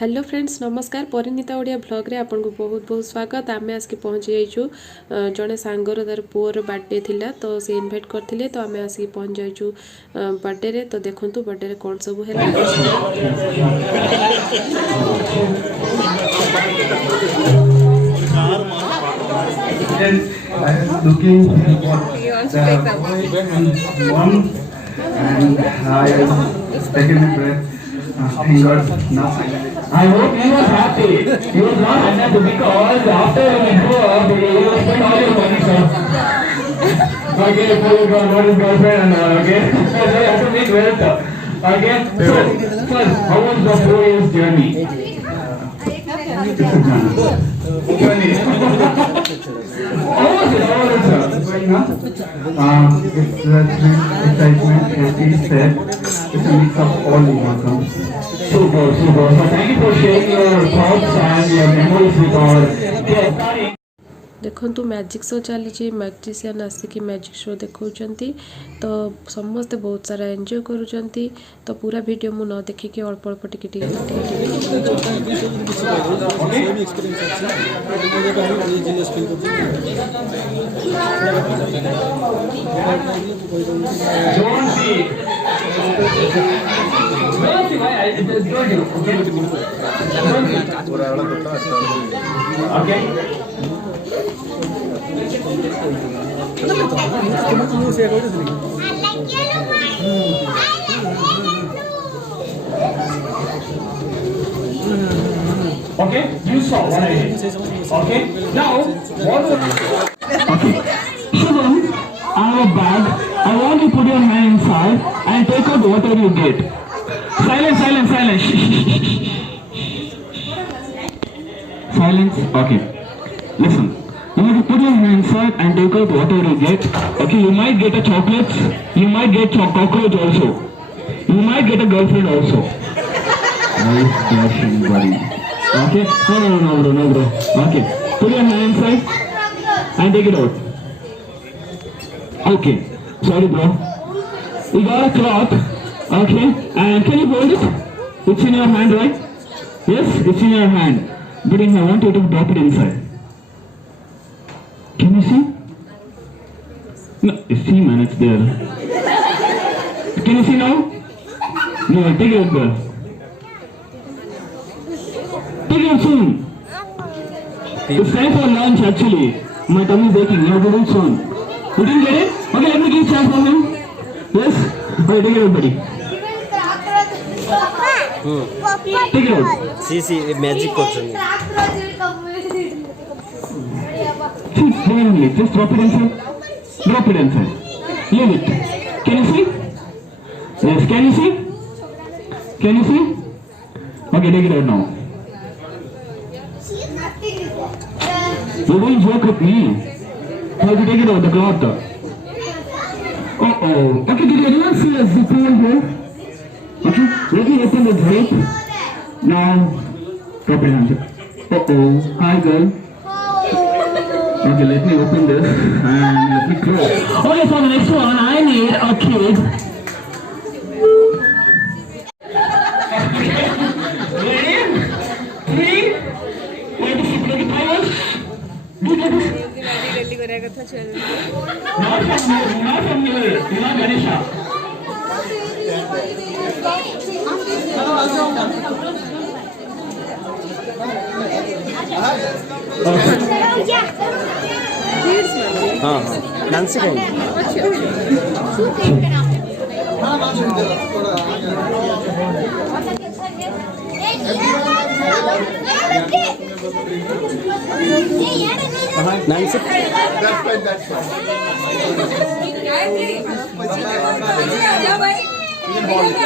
Hello friends नमस्कार Parineeta Odia blog रे आपन को बहुत बहुत स्वागत। आम आज के पहुँची जाइछु जड़े सांगर तार पुअर बर्थडे थिला तो से इनवाइट करथिले तो आम आसिक पहुँच जाइछु बर्थडे रे। तो देखंतु बर्थडे रे कोन सब हैला। Looking for one and I have taken a breath. Thank God now. I hope you was happy. You was not unhappy because after you grew up, you will spend all your money, sir. Okay, for your what is girlfriend and okay. So you have to make wealth. Okay. So first, how was the 4 years journey? Journey. How was it? How was it, sir? It's excitement, happy, sad. It's a mix of all emotions. Super, super. So thank you for sharing your thoughts and your memories with our guests. देखंतु magic show चली magician आसिक magic show देखौचंती तो समस्ते बहुत सारा enjoy करूचंती। तो पूरा video मु न देखिके अल्प अल्प टिके Okay, you saw what I did. Okay, now what? Okay, Shubham, I have a bag. I want you to put your hand inside and take out whatever you get. Silence, silence, silence. Silence. Okay. Listen. You need to put your hand inside and take out whatever you get. Okay, you might get a chocolates. You might get a cockroach also. You might get a girlfriend also. Nice dashing buddy. Okay? No, bro. Okay. Put your hand inside and take it out. Okay. Sorry, bro. You got a cloth. Okay. And can you hold it? It's in your hand, right? Yes, it's in your hand. But I want you to drop it inside. Can you see? No, you see, man, it's there. Can you see now? No, take it out there. Take it soon. It's time for lunch actually. My tummy is aching. You have to do it soon. You didn't get it? Okay, let me give a chance for him. Yes? Okay, take it out, buddy. Take it out. See, magic question. See, just drop it inside. Drop it inside. Leave it. Can you see? Yes, can you see? Can you see? Okay, take it out now. You don't joke with me. How to take it out the cloth? Uh-oh. Okay, did anyone see a zipper here? Okay, let me open the drape. Now, drop it inside. Uh-oh. Hi, girl. Okay, let me open this and let me close. Okay, for the next one, I need a kid. Ready? 3. Wait to see, 25. Do this. Not from you, not Ganesha. हाँ नांसी का नांसी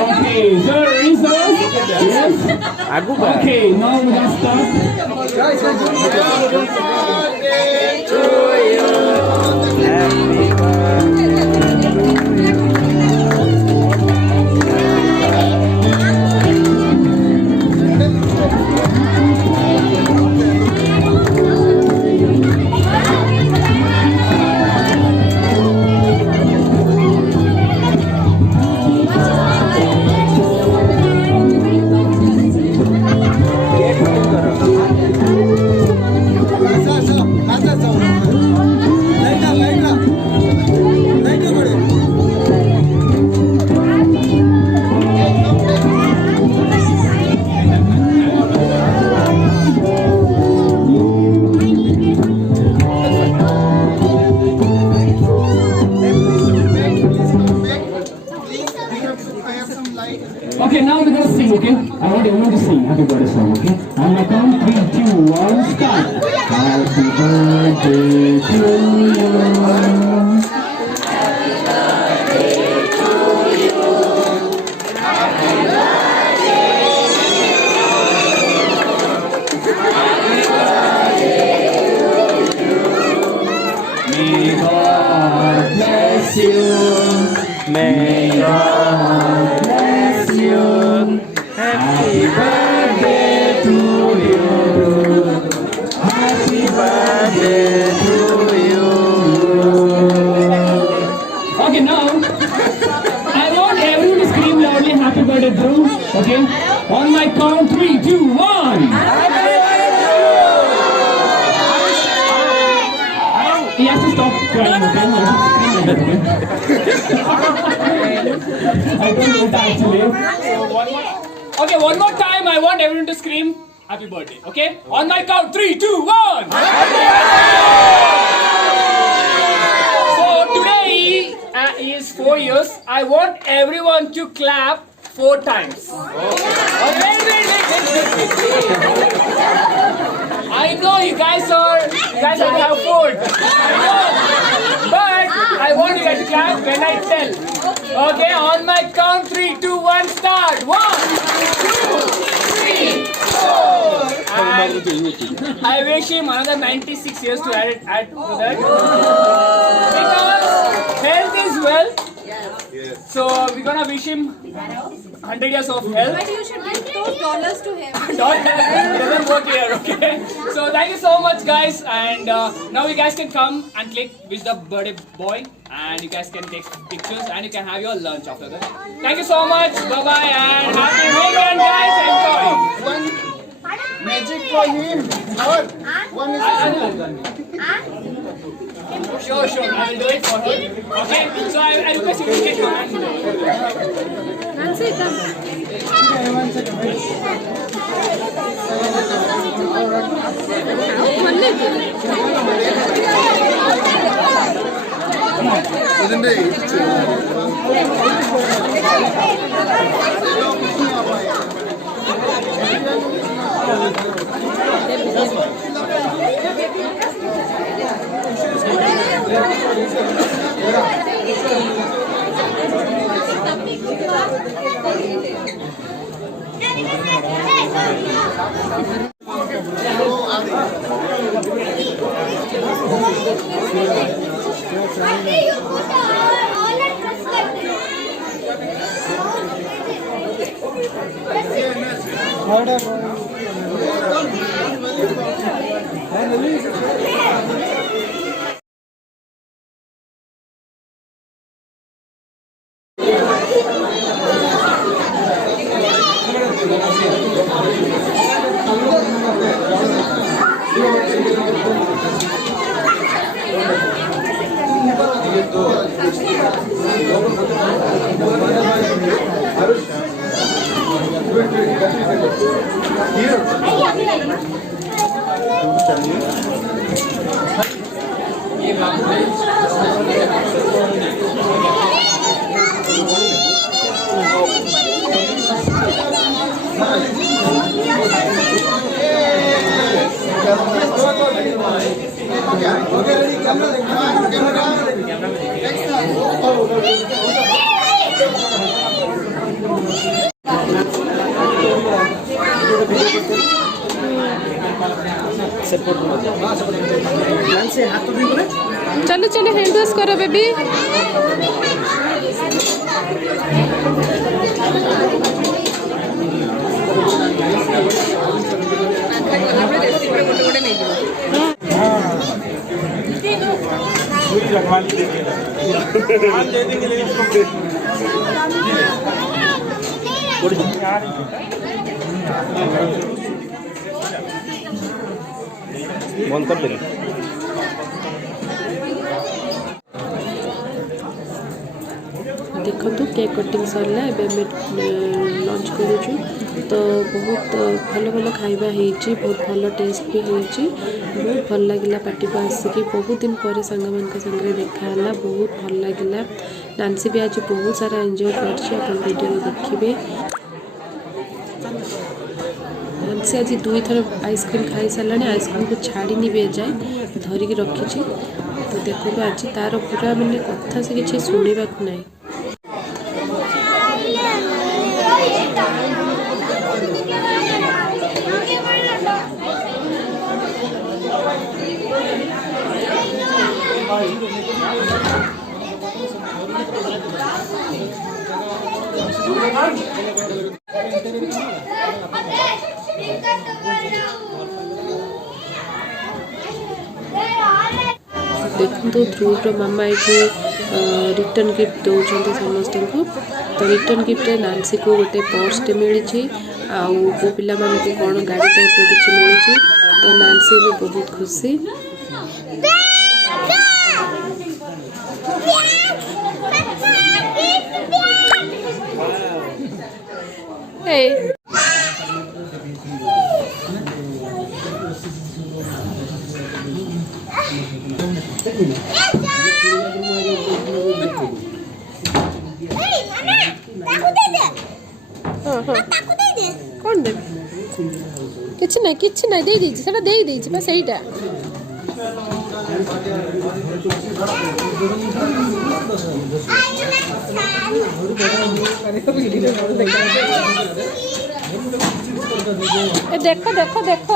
Okay, sir, is that? Yes. Okay, now we can start. Happy birthday. sing happy birthday song, okay? On my count, 3, 2, 1, start. Happy birthday to you. May God bless you. May God bless you. Happy birthday to you. Happy birthday to you. Okay, now I want everyone to scream loudly happy birthday, Dhruv. Okay? On my count, 3, 2, 1. He has to stop crying, okay? I don't know that actually. Okay, one more time. I want everyone to scream happy birthday. Okay? On my count, 3, 2, 1. So today is 4 years. I want everyone to clap 4 times. Okay, wait. I know you guys have to have food. I know. But I want you guys to clap when I tell. Okay, on my count, 3, 2, 1, start. 1, 2, 3, 4. And I wish him another 96 years to add to that. Because health is wealth. So we're gonna wish him 100 years of health. But you should give those dollars to him. Doesn't work here, okay? So thank you so much, guys, and now you guys can come and click wish the birthday boy, and you guys can take pictures and you can have your lunch after that. Thank you so much. Bye bye and happy weekend, guys. Enjoy. Magic for him. One is Sure. I will do it for her. Okay. So I request you to take your hand. Nancy, come. ഇതിന്റെ चलो चलो hand wash करो baby. बंद कर देना। देखो cake cutting सरला lunch करूँ तो बहुत भल भल खाइबा होइछि, बहुत भल टेस्ट भी होइछि, बहुत भल लगिला पार्टी को आसिकी बहुत दिन पर सांग मान संगे देखाला, बहुत भल लगिला। नांसी भी आज बहुत सारा एंजॉय करछि, अपन वीडियो देखिबे। नानसी आज 2 थर आइसक्रीम खाई सारा आइसक्रीम को छाड़नी भी जाए धरिकी रखी तो देखो आज तार पूरा मानने कथा से किसी शुणा ना देखो ध्रुवर मामा ये रिटर्न गिफ्ट दौरान समस्त को तो रिटर्न गिफ्ट नानसी को गोटे पर्सटे मिली आउ पो पिला को कौन गाड़ी टाइप किसी मिली तो नानसी भी बहुत खुशी कौन दे किसी ना दे दीजिए सेटा दे दीजिए बस यहीटा देखो देखो देखो देखो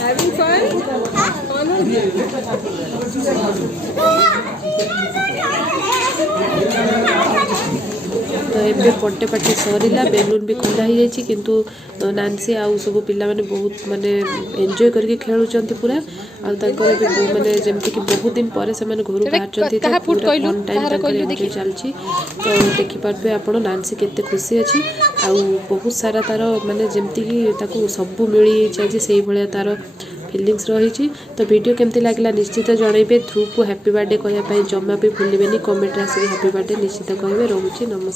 Having fun? तो ये पट्टे पार्टी सरीला बेलून भी खोला ही जाइए किंतु नानसी आउ सब पिला माने बहुत माने एंजॉय करके खेलुचंती पूरा आ तकर भी माने जेमति कि बहुत दिन पर से माने घर बाहर चंती तो पूरा फन टाइम तकर एंजॉय चलची तो देखि पारबे आपण नानसी केते खुशी अछि आ बहुत सारा तार माने जेमति कि ताको सब मिली जाय से भलिया तार फिलिंग्स रही तो वीडियो केमती लागला निश्चित जनइबे ध्रुव को हैप्पी बर्थडे कहया जमा भी भूलिबेनी कमेंट आसी हैप्पी बर्थडे निश्चित कहबे रहूची नमस्कार।